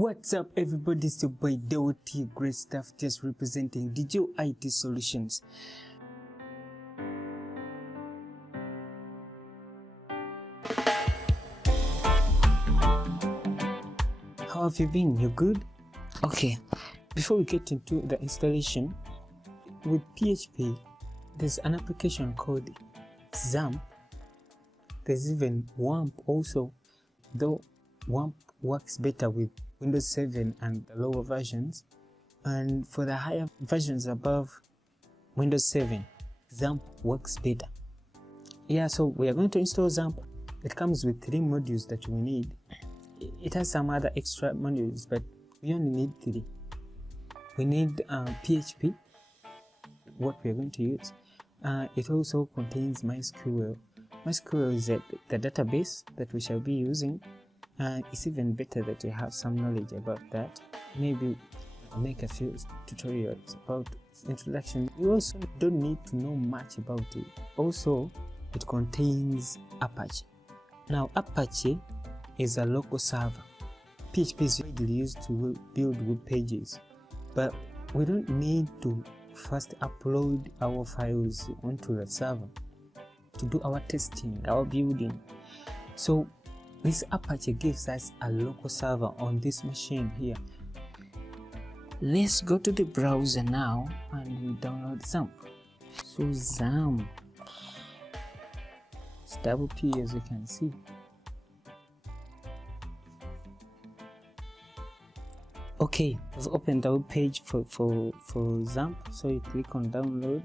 What's up everybody, it's your boy DJAW, great stuff, just representing DJAW IT Solutions. How have you been? You good? Okay, before we get into the installation, with PHP, there's an application called xampp. There's even WAMP also, though WAMP works better with Windows 7 and the lower versions, and for the higher versions above Windows 7, xampp works better. Yeah, so we are going to install xampp. It comes with 3 modules that we need. It has some other extra modules, but we only need 3. We need PHP, what we are going to use. It also contains MySQL. MySQL is the database that we shall be using. It's even better that you have some knowledge about that. Maybe I'll make a few tutorials about its introduction. You also don't need to know much about it. Also, it contains Apache. Now, Apache is a local server. PHP is widely used to build web pages, but we don't need to first upload our files onto the server to do our testing, our building. So this Apache gives us a local server on this machine here. Let's go to the browser now and we download xampp. So xampp, it's double P as you can see. Okay, I've opened the web page for xampp, so you click on download.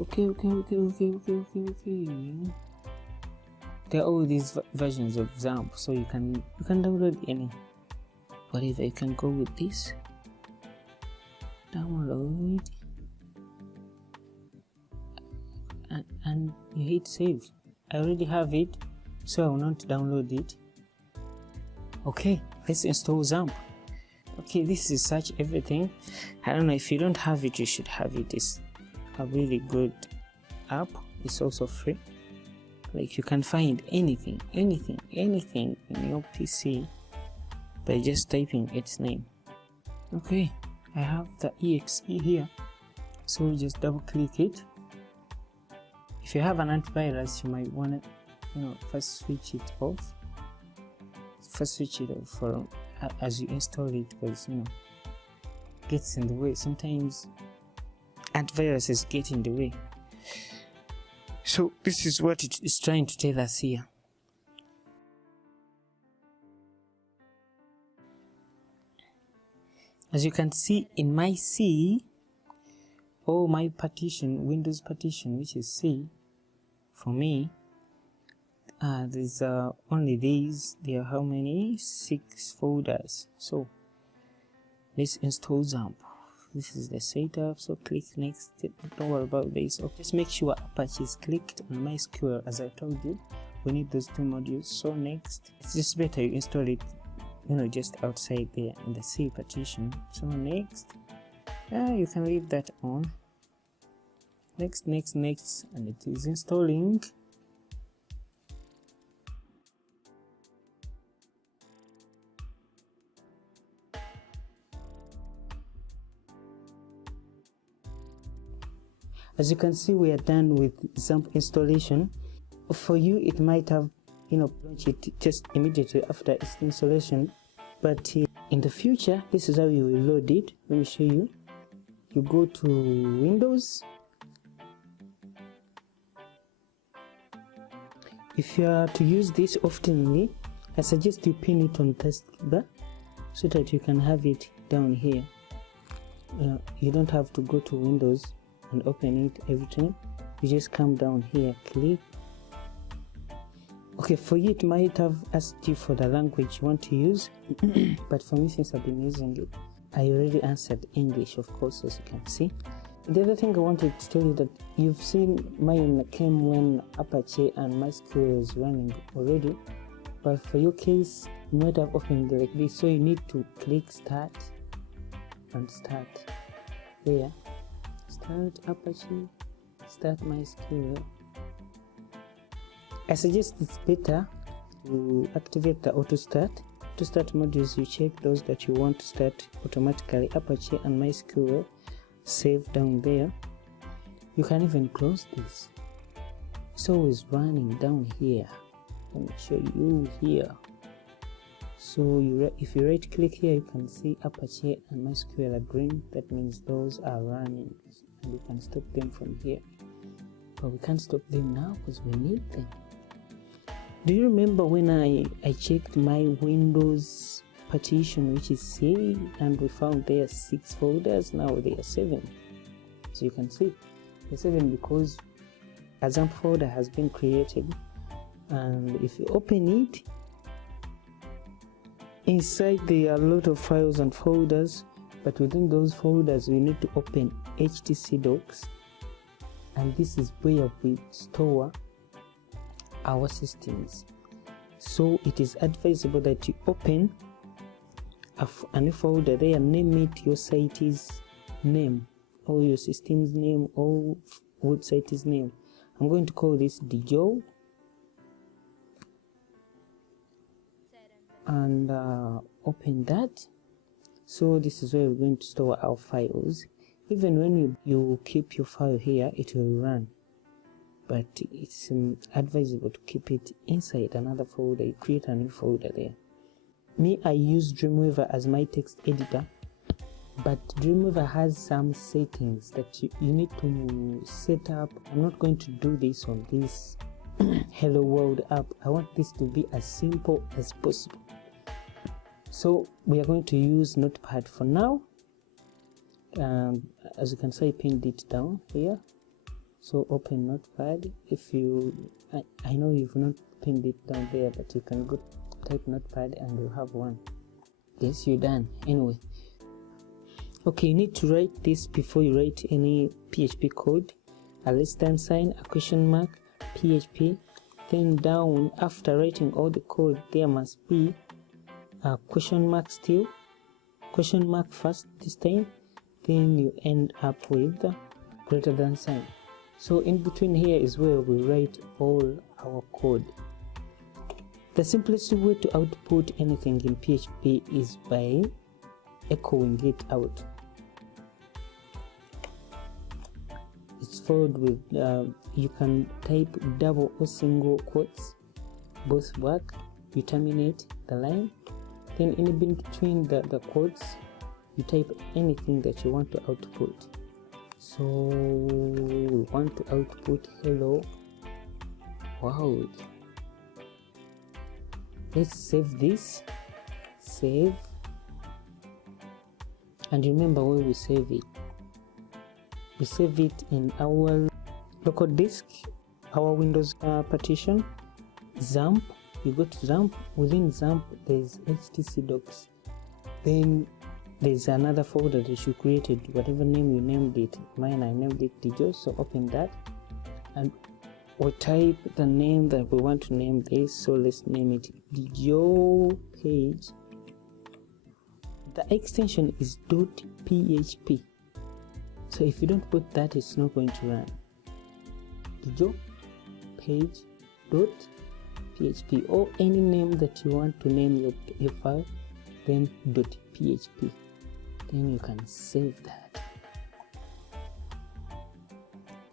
Okay. There are all these versions of xampp, so you can download any. Whatever, you can go with this. Download, and you hit save. I already have it, so I will not download it. Okay, let's install xampp. Okay, this is such everything. I don't know, if you don't have it, you should have it. It's a really good app. It's also free. Like, you can find anything in your PC by just typing its name. Okay, I have the exe here, so we just double click it. If you have an antivirus, you might want to, first switch it off. For as you install it, because it gets in the way. Sometimes antiviruses get in the way. So this is what it is trying to tell us here. As you can see in my C, or my partition, Windows partition, which is C for me, there's only these. There are how many? 6 folders. So let's install xampp. This is the setup, so click next. Don't worry about this. Okay, just make sure Apache is clicked on MySQL. As I told you, we need those 2 modules. So next, it's just better you install it, just outside there in the C partition. So next, you can leave that on. Next, and it is installing. As you can see, we are done with xampp installation. For you, it might have, launched it just immediately after its installation. But in the future, this is how you will load it. Let me show you. You go to Windows. If you are to use this oftenly, I suggest you pin it on taskbar so that you can have it down here. You don't have to go to Windows and open it every time. You just come down here, click. Okay, for you it might have asked you for the language you want to use, but for me, since I've been using it, I already answered English, of course, as you can see. The other thing I wanted to tell you that you've seen mine came when Apache and MySQL is running already, but for your case, you might have opened it like this, so you need to click start and start there. Start Apache, start MySQL. I suggest it's better to activate the auto start To start modules, you check those that you want to start automatically. Apache and MySQL, save down there. You can even close this. It's always running down here. Let me show you here. So if you right click here, you can see Apache and MySQL are green. That means those are running, and you can stop them from here. But we can't stop them now because we need them. Do you remember when I checked my Windows partition, which is C, and we found there are 6 folders? Now there are 7. So you can see there are 7 because a XAMPP folder has been created, and if you open it, inside there are a lot of files and folders, but within those folders we need to open htdocs, and this is where we store our systems. So it is advisable that you open a new folder there, name it your site's name or your system's name or website's name. I'm going to call this DJAW, and open that. So this is where we're going to store our files. Even when you keep your file here, it will run, but it's advisable to keep it inside another folder. You create a new folder there. Me, I use Dreamweaver as my text editor, but Dreamweaver has some settings that you need to set up. I'm not going to do this on this Hello World app. I want this to be as simple as possible. So we are going to use Notepad for now. As you can see, I pinned it down here. So open Notepad. If you, I know you've not pinned it down there, but you can go type Notepad and you have one. Yes, you're done. Anyway, okay, you need to write this before you write any PHP code. A less than sign, a question mark, PHP. Then down, after writing all the code, there must be a question mark still. Question mark first this time. Then you end up with the greater than sign. So in between here is where we write all our code. The simplest way to output anything in PHP is by echoing it out. It's followed with, you can type double or single quotes, both work. You terminate the line, then in between the quotes, you type anything that you want to output. So we want to output hello world. Let's save this. Save. And remember where we save it. We save it in our local disk, our Windows partition, XAMPP. You go to XAMPP. Within XAMPP, there's htdocs. Then there's another folder that you created, whatever name you named it. Mine, I named it DJAW. So open that, and we'll type the name that we want to name this. So let's name it djawpage. The extension is .php. So if you don't put that, it's not going to run. djawpage.php, or any name that you want to name your file, then .php. Then you can save that.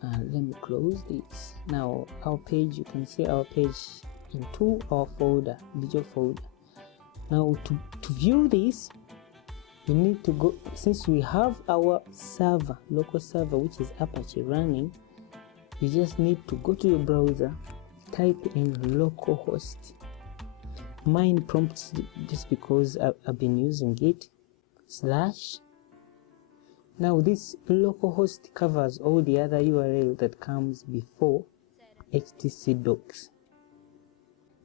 And let me close this. Now our page, you can see our page into our folder, DJAW folder. Now to view this, you need to go, since we have our server, local server, which is Apache running, you just need to go to your browser, type in localhost. Mine prompts just because I've been using it, /. Now this localhost covers all the other URL that comes before htdocs.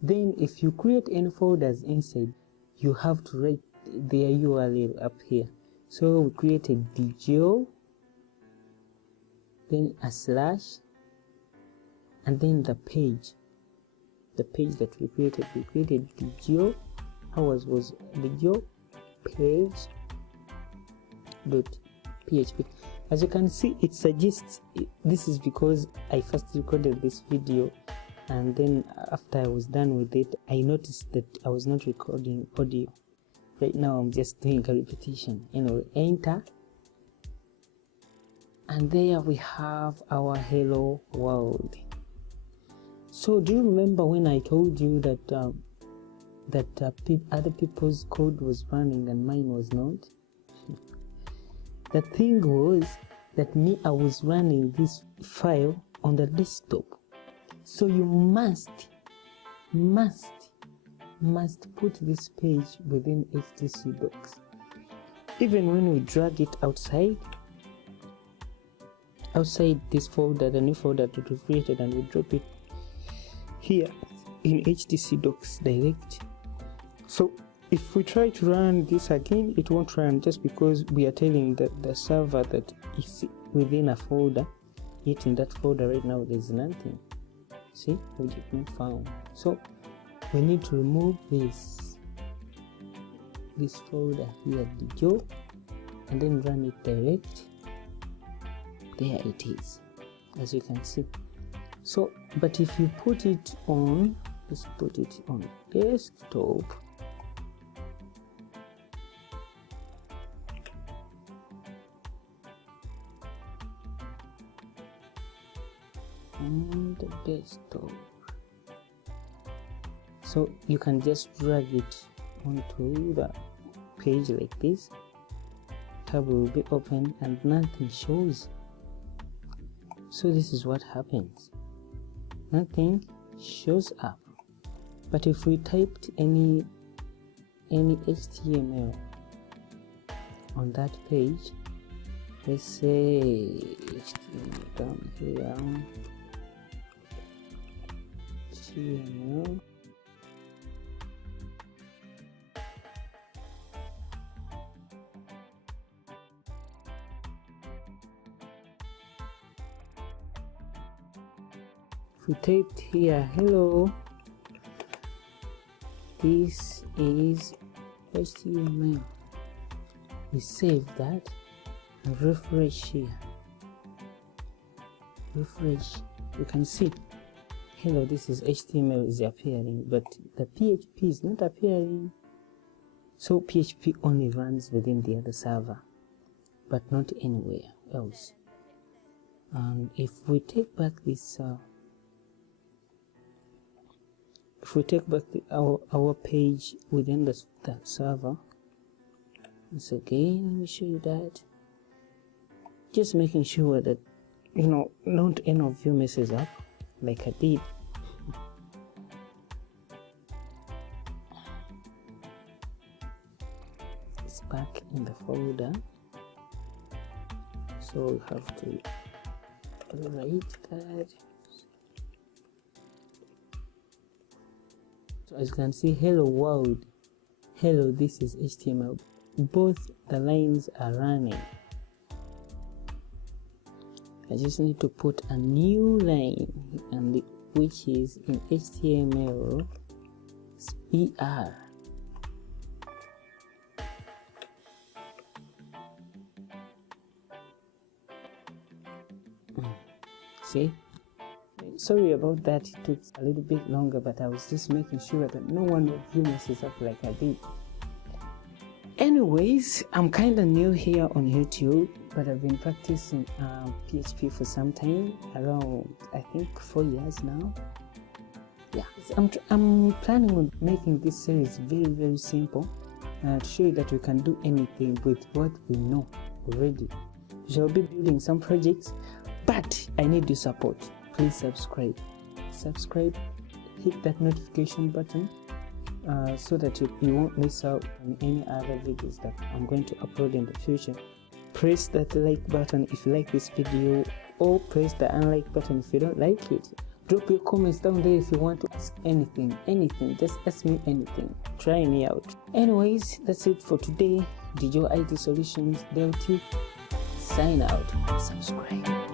Then if you create any folders inside, you have to write their URL up here. So we created DJAW, then a /, and then the page that we created DJAW. Ours was DJAW page.php. As you can see, it suggests, this is because I first recorded this video and then after I was done with it, I noticed that I was not recording audio. Right now I'm just doing a repetition. Anyway, enter, and there we have our hello world. So do you remember when I told you that other people's code was running and mine was not? The thing was that I was running this file on the desktop. So you must put this page within htdocs. Even when we drag it outside this folder, the new folder that we've created, and we drop it here in htdocs direct. So if we try to run this again, it won't run, just because we are telling the server that it's within a folder, yet in that folder right now there's nothing. See, object not found. So we need to remove this folder here, DJAW, and then run it direct. There it is, as you can see. So, but if you put it on, let's put it on desktop. On the desktop, so you can just drag it onto the page like this. Tab will be open and nothing shows. So this is what happens, nothing shows up. But if we typed any HTML on that page, let's say HTML down here, HTML, if we typed here, hello, this is HTML, we save that and refresh here, refresh, you can see hello, this is HTML is appearing, but the PHP is not appearing. So PHP only runs within the other server, but not anywhere else. And if we take back this our page within the server, once again, let me show you that. Just making sure that, you know, not any of you messes up like I did. It's back in the folder, so we have to write that. So as you can see, hello world, hello, this is HTML. Both the lines are running. I just need to put a new line, and which is in HTML BR. See, sorry about that, it took a little bit longer, but I was just making sure that no one of you messes up like I did. Anyways, I'm kind of new here on YouTube, but I've been practicing PHP for some time, around I think 4 years now. Yeah, I'm planning on making this series very simple, to show you that we can do anything with what we know already. We shall be building some projects, but I need your support. Please subscribe, hit that notification button, so that you won't miss out on any other videos that I'm going to upload in the future. Press that like button if you like this video, or press the unlike button if you don't like it. Drop your comments down there if you want to ask anything, just ask me anything, try me out. Anyways, that's it for today. DJAW IT Solutions, Delty, sign out, subscribe.